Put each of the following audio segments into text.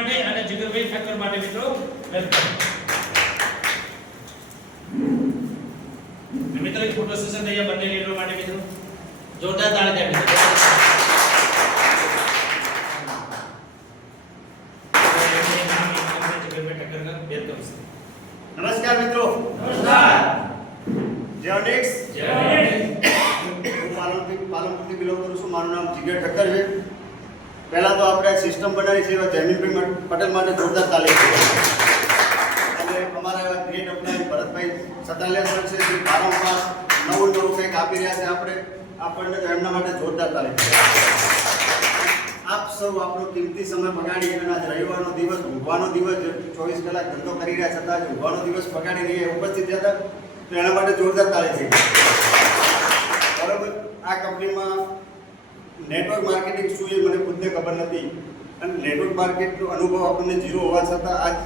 જીગરભાઈ ઠક્કર માટે મિત્રો વેલકમ મિત્રો એક ફોટો સેશન થઈ બંને લીડરો માટે મિત્રો જોરદાર તાળી થાય મિત્રો જીગરભાઈ ઠક્કર વેલકમ છે નમસ્કાર મિત્રો નમસ્કાર જેઓનિક્સ જય હિન્દ. હું પાલનપુર પાલનપુરથી બિલોંગ કરું છું મારું નામ જીગર ઠક્કર છે પહેલા તો આપણે સિસ્ટમ બનાવી છે એવા જયમીનભાઈ પટેલ માટે જોરદાર તાલીમ અને અમારા એવા ગ્રેટ અપનાવી ભરતભાઈ સતાલિયા સર છે, જે વારંવાર નવું નવું કંઈક આપી રહ્યા છે. આપણે આપણને એમના માટે જોરદાર તાલીમ આપ સૌ આપણો કિંમતી સમય બગાડી અને આજ રવિવારનો દિવસ, ઊંઘવાનો દિવસ ચોવીસ કલાક ધંધો કરી રહ્યા છતાં જ ઊંઘવાનો દિવસ બગાડી રહીએ ઉપસ્થિત હતા. તો એના માટે જોરદાર તાલીમ છે. બરોબર? આ કંપનીમાં નેટવર્ક માર્કેટિંગ શું એ મને ખુદને ખબર નથી. અને નેટવર્ક માર્કેટનો અનુભવ આપણને ઝીરો હોવા છતાં આજ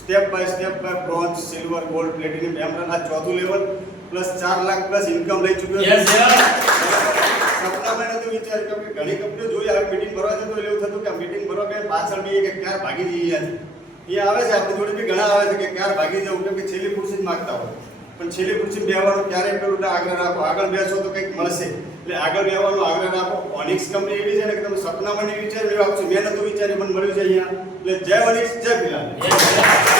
step by step by bronze silver gold platinum emerald આ ચોથું લેવલ પ્લસ ચાર લાખ પ્લસ ઇન્કમ લઈ ચૂક્યો. સપનામાં નહોતું વિચાર્યું કે ઘણી કંપનીઓ જોઈ આવે મીટિંગ ભરવા જતો એટલે એવું થતું કે મીટિંગ ભરવા કે પાછળ બી કે ક્યારે ભાગી જઈએ છે એ આવે છે આપણી જોડે બી ઘણા આવે છે કે ક્યારે ભાગી જવું કેમ કે છેલ્લી ખુરશી જ માગતા હોય. પણ છેલ્લી પૂછી બેવાનું ક્યારેય પેલું આગ્રહ રાખો. આગળ બેસો તો કંઈક મળશે. એટલે આગળ બેહવાનો આગ્રહ રાખો. ઓનિક્સ કંપની એવી છે ને કે તમે સપનામાં નહીં વિચાર્યું એવું આપશું મેં નતું વિચાર્યું મને મળ્યું છે અહીંયા. એટલે જય ઓનિક્સ જય sir.